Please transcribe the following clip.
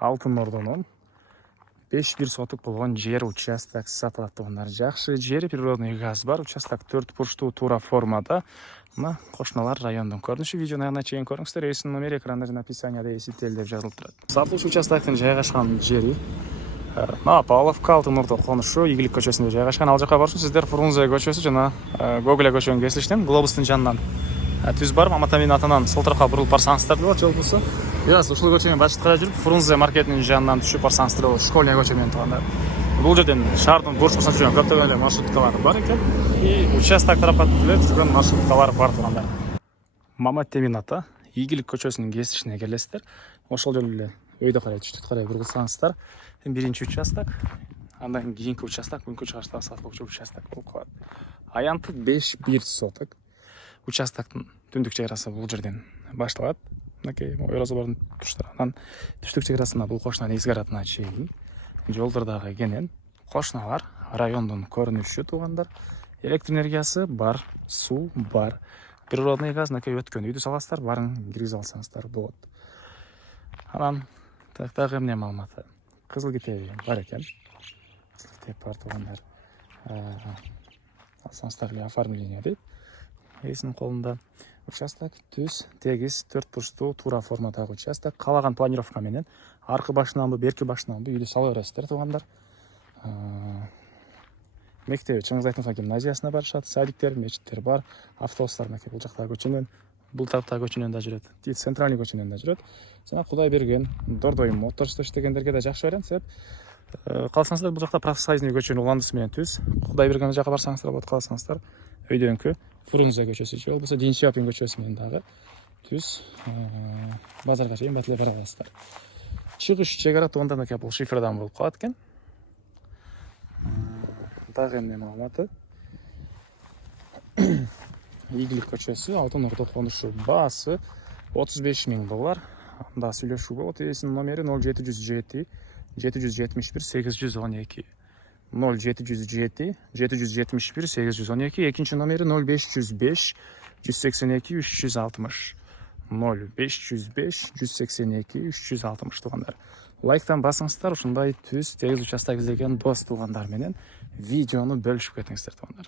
Алтын Ордонун 5 соток болгон жер участок сатылат тугандар. Жакшы жер, природный газ бар. Участок 4 бурчтуу туура формада. Мына кошуналар райондун көрүнүшү. Видеону аягына чейин көрүңүздөр. Эсин номери экранда жана описанияда эсител деп жазылып турат. Сатылуучу участоктун жайгашкан жери Павловка Алтын Ордо конушу Ийгилик көчөсүндө жайгашкан. Ал жака барыш үчүн сиздер Фрунзе көчөсү жана Гоголя көчөнүн кесилиштен глобустун жанынан түз барып Маматамин атынан сол тарафка бурулуп барсаңыздар болот. Жол болсо ушул көчөнүн башкы карай жүрүп Фрунзе маркетинин жанынан түшүп барсаңыздар болот. Школьный көчө менен туугандар. Бул жерден шаардын бурчкусуна жүргөн көптөгөн эле маршруткалар бар экен. И участок тарапка деле жүргөн маршруткалар бар туугандар. Маматамин ата Ийгилик көчөсүнүн кесилишине келесиздер. Ошол жол эле өйдө карай түштүк карай бурулсаңыздар, биринчи участок, андан кийинки участок бүгүнкү чыгышта сатылуучу участок болуп калат. Аянты 5 соток. Участоктун түндүк чек бул жерден башталат. Мынакей Оразобордун туштарынан түштүк чек бул кошуна негизги аратына чейин жолдордогу кенен кошуналар райондун көрүнүшү туугандар. Электр энергиясы бар, суу бар, природный газ мынакей өткөн үйдү саласыздар, барын киргизип алсаңыздар болот. Анан дагы эмне маалыматы? Кызыл китеби бар экен. Кызыл китеп бар туугандар. Алсаңыздар эле оформление дейт. Эсинин колунда участок түз, тегиз, 4 бурчтуу туура формадагы участок. Каалаган планировка менен аркы башынанбы, берки башынанбы үйдү сала бересиздер туугандар. Мектеби Чыңгыз Айтматов гимназиясына барышат, садиктер, мечиттер бар, автобустар мынакей бул жактагы көчөнөн, бул тараптагы көчөнөн да жүрөт, центральный көчөнөн да жүрөт. Жана Кудай берген Дордой Моторс иштегендерге да жакшы вариант, себеп калсаңыздар бул жакта профсоюзный көчөнүн уландысы менен түз. Кудай берген жака барсаңыздар болот, калсаңыздар өйдөнкү Фрунзе көчөсү же болбосо Дин Сяопин көчөсү менен дагы түз базарга чейин батылы бара аласыздар. Чыгыш чек ара тууганда мынакей бул шифрдан болуп калат экен. Дагы эмне маалыматы? Ийгилик көчөсү, Алтын Ордо конушу, баасы 35 000 доллар. Анда сүйлөшүү болот. Эсинин номери 0707 771 812. 0707 771 812. Экинчи номери 0505 182 360. 0505 182 360 туугандар. Лайктан басыңыздар, ушундай түз, тегиз участок издеген дос туугандар менен видеону бөлүшүп кетиңиздер туугандар.